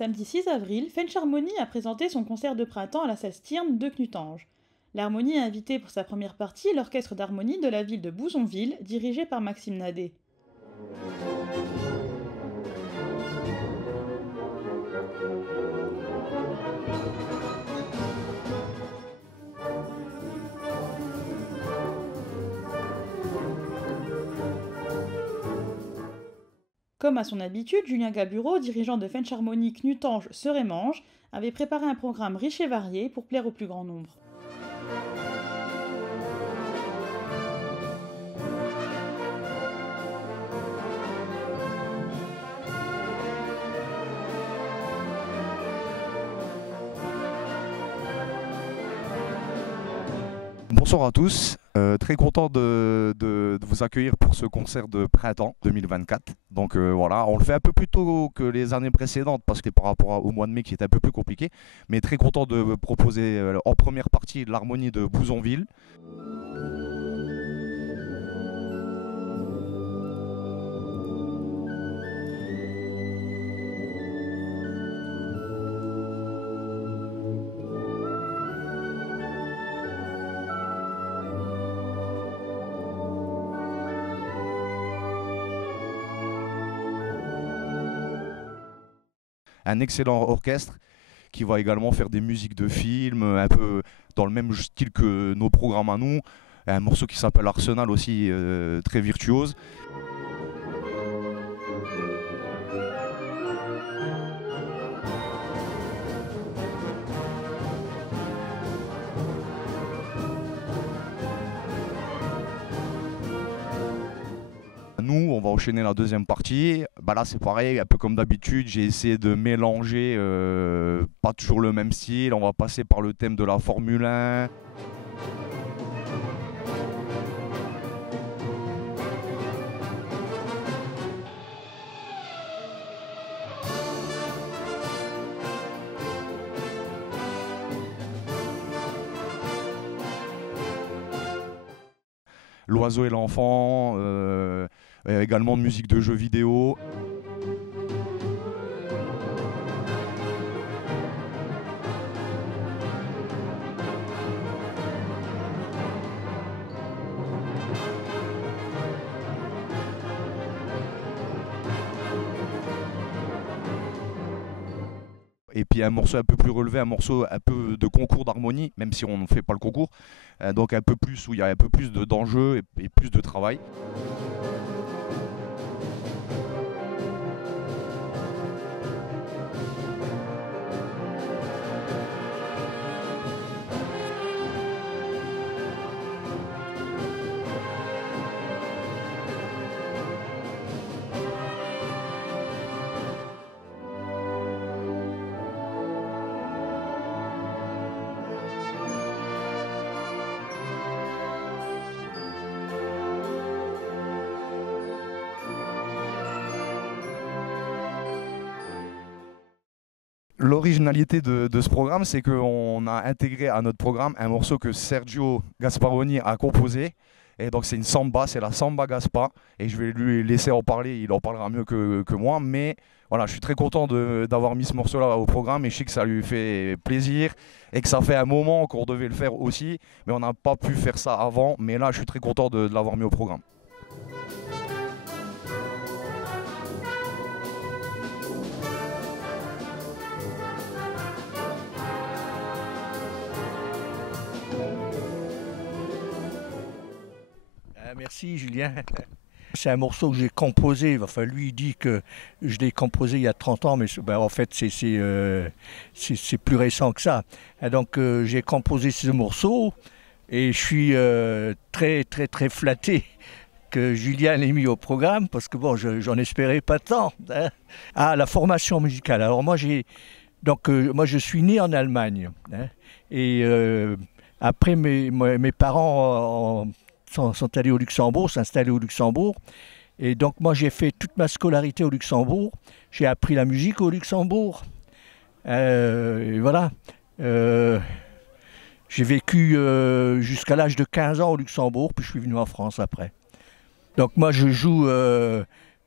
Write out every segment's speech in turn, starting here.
Samedi 6 avril, Fench Harmony a présenté son concert de printemps à la salle Stirn de Knutange. L'Harmonie a invité pour sa première partie l'orchestre d'harmonie de la ville de Bouzonville, dirigé par Maxime Nadet. Comme à son habitude, Julien Gabureau, dirigeant de Fench Harmony Knutange Serémange, avait préparé un programme riche et varié pour plaire au plus grand nombre. Bonsoir à tous, très content de vous accueillir pour ce concert de printemps 2024. Donc voilà, on le fait un peu plus tôt que les années précédentes parce que par rapport au mois de mai qui était un peu plus compliqué, mais très content de proposer en première partie l'harmonie de Bouzonville. Un excellent orchestre qui va également faire des musiques de films, un peu dans le même style que nos programmes à nous. Un morceau qui s'appelle Arsenal aussi, très virtuose. Nous, on va enchaîner la deuxième partie. Bah là, c'est pareil, un peu comme d'habitude, j'ai essayé de mélanger, pas toujours le même style. On va passer par le thème de la Formule 1. L'oiseau et l'enfant, également de musique de jeux vidéo. Et puis un morceau un peu plus relevé, un morceau un peu de concours d'harmonie, même si on ne fait pas le concours. Donc un peu plus, où il y a un peu plus d'enjeux et plus de travail. L'originalité de ce programme, c'est qu'on a intégré à notre programme un morceau que Sergio Gasparoni a composé. Et donc c'est une samba, c'est la samba Gaspa. Et je vais lui laisser en parler, il en parlera mieux que moi. Mais voilà, je suis très content d'avoir mis ce morceau-là au programme. Et je sais que ça lui fait plaisir et que ça fait un moment qu'on devait le faire aussi. Mais on n'a pas pu faire ça avant. Mais là, je suis très content de l'avoir mis au programme. Merci Julien. C'est un morceau que j'ai composé, enfin lui il dit que je l'ai composé il y a 30 ans, mais ben, en fait c'est plus récent que ça. Et donc j'ai composé ce morceau et je suis très flatté que Julien l'ait mis au programme parce que bon, j'en espérais pas tant. Hein. Ah, la formation musicale. Alors moi moi je suis né en Allemagne hein, et après mes parents sont allés au Luxembourg, s'installer au Luxembourg. Et donc moi j'ai fait toute ma scolarité au Luxembourg. J'ai appris la musique au Luxembourg. Et voilà. J'ai vécu jusqu'à l'âge de 15 ans au Luxembourg, puis je suis venu en France après. Donc moi je joue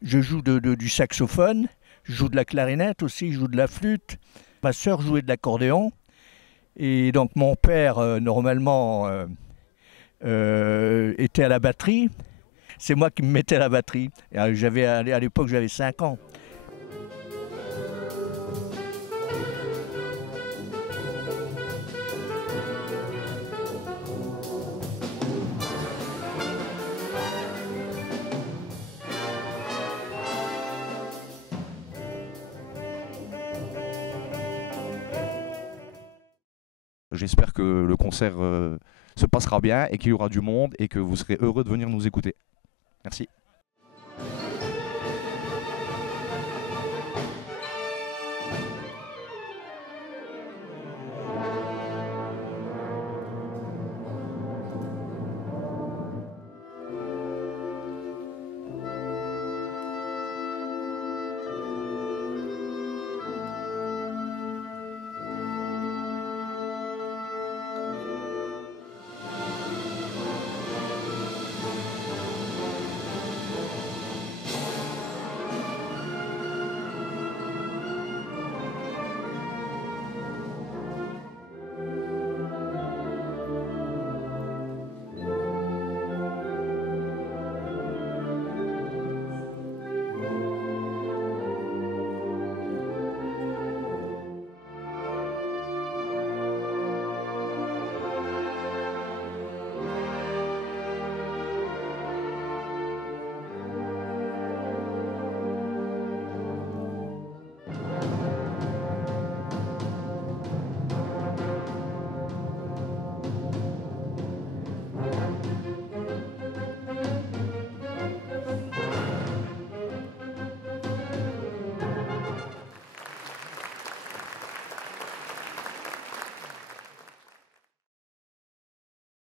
du saxophone, Je joue de la clarinette aussi, je joue de la flûte. Ma sœur jouait de l'accordéon. Et donc mon père, normalement, était à la batterie. C'est moi qui me mettais à la batterie. À l'époque, j'avais 5 ans. J'espère que le concert se passera bien et qu'il y aura du monde et que vous serez heureux de venir nous écouter. Merci.